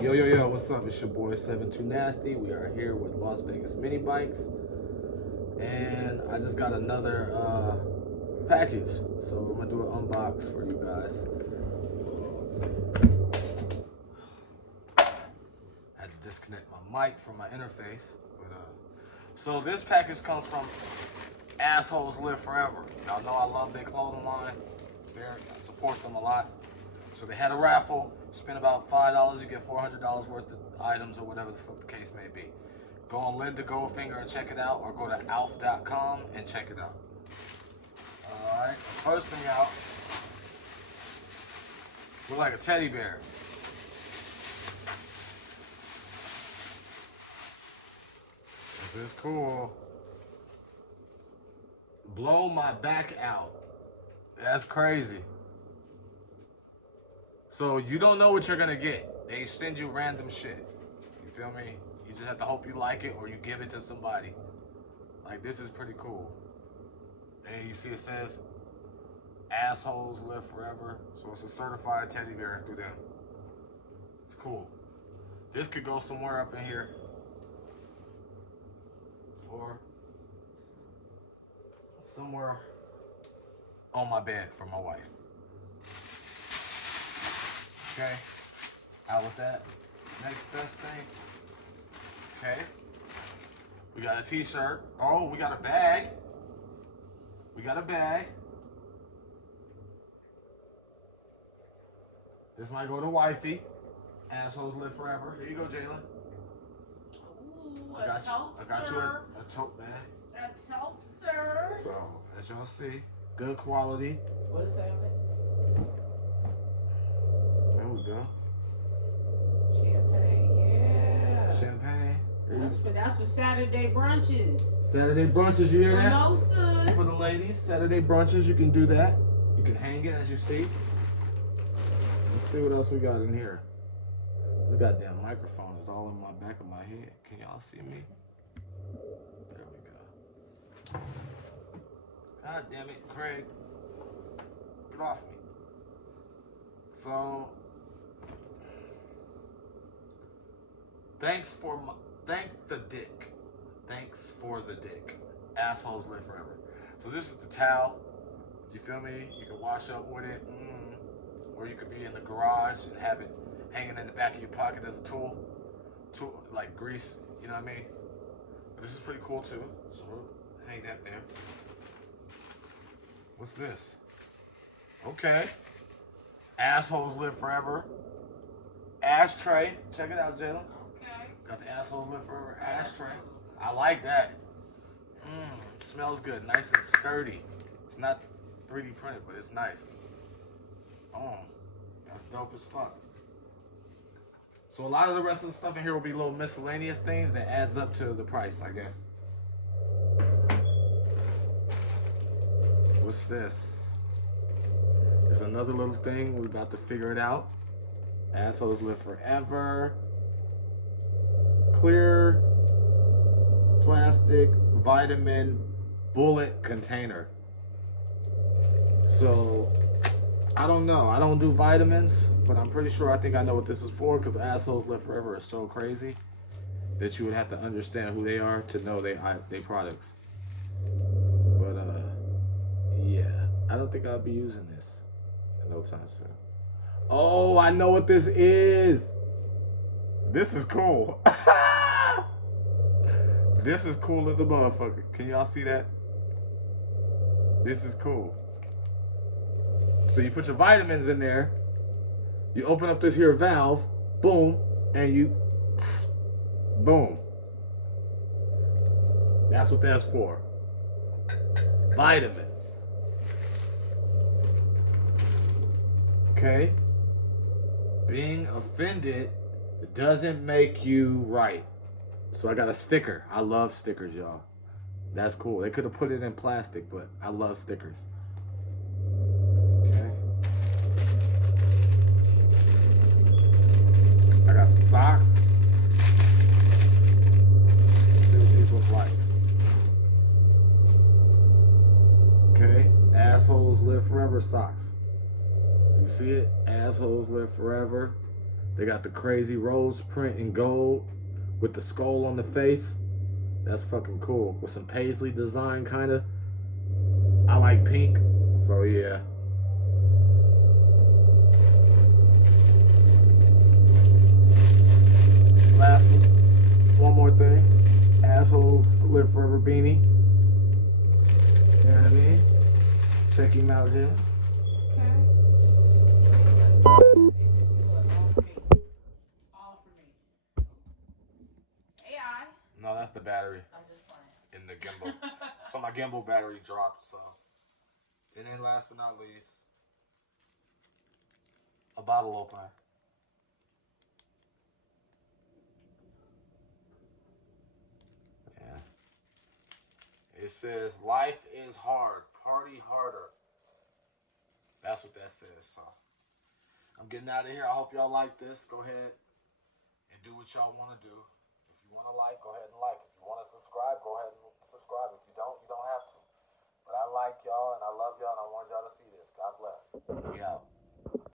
Yo, yo, yo, what's up? It's your boy 72 Nasty. We are here with Las Vegas Mini Bikes. And I just got another package. So I'm going to do an unbox for you guys. Had to disconnect my mic from my interface. So this package comes from Assholes Live Forever. Y'all know I love their clothing line. I support them a lot. So they had a raffle. Spend about $5, you get $400 worth of items or whatever the fuck the case may be. Go on Linda Goldfinger and check it out, or go to alf.com and check it out. Alright, first thing out, looks like a teddy bear. This is cool. Blow my back out. That's crazy. So you don't know what you're gonna get. They send you random shit. You feel me? You just have to hope you like it or you give it to somebody. Like, this is pretty cool. And you see it says, Assholes Live Forever. So it's a certified teddy bear through them. It's cool. This could go somewhere up in here. Or somewhere on my bed for my wife. Okay, out with that. Next best thing. Okay, we got a t-shirt. Oh, we got a bag. We got a bag. This might go to wifey. Assholes Live Forever. Here you go, Jayla. Ooh, I got you a tote bag. A tote, sir. So, as y'all see, good quality. What is that? There we go. Champagne, yeah. Champagne. That's for Saturday brunches. Saturday brunches, you hear that? Mimosas. For the ladies, Saturday brunches, you can do that. You can hang it, as you see. Let's see what else we got in here. This goddamn microphone is all in my back of my head. Can y'all see me? There we go. God damn it, Craig. Get off me. So, thank the dick. Thanks for the dick. Assholes Live Forever. So this is the towel. You feel me? You can wash up with it. Or you could be in the garage and have it hanging in the back of your pocket as a tool. Like grease, you know what I mean? But this is pretty cool too. So we'll hang that there. What's this? Okay. Assholes Live Forever. Ashtray. Check it out, Jayla. Okay. Got the Assholes Live Forever ashtray. I like that. It smells good. Nice and sturdy. It's not 3D printed, but it's nice. That's dope as fuck. So a lot of the rest of the stuff in here will be little miscellaneous things that adds up to the price, I guess. What's this? It's another little thing. We're about to figure it out. Assholes Live Forever. Clear plastic vitamin bullet container. So, I don't know. I don't do vitamins, but I'm pretty sure I think I know what this is for, because Assholes Live Forever is so crazy that you would have to understand who they are to know they products. But, yeah. I don't think I'll be using this in no time soon. Oh, I know what this is. This is cool. This is cool as a motherfucker. Can y'all see that? This is cool. So you put your vitamins in there. You open up this here valve. Boom. And you... Boom. That's what that's for. Vitamins. Okay? Being offended doesn't make you right. So I got a sticker. I love stickers, y'all. That's cool. They could have put it in plastic, but I love stickers. Okay. I got some socks. Let's see what these look like. Okay. Assholes Live Forever socks. You see it? Assholes Live Forever. They got the crazy rose print in gold with the skull on the face. That's fucking cool. With some paisley design, kind of. I like pink, so yeah. Last one more thing. Assholes live forever beanie. You know what I mean? Check him out here. Okay. They said you look all for me. AI. No, that's the battery I'm just playing. in the gimbal. So my gimbal battery dropped, so. And then last but not least, a bottle opener. Yeah. It says, life is hard, party harder. That's what that says, so. I'm getting out of here. I hope y'all like this. Go ahead and do what y'all want to do. If you want to like, go ahead and like. If you want to subscribe, go ahead and subscribe. If you don't have to. But I like y'all and I love y'all and I want y'all to see this. God bless. We out.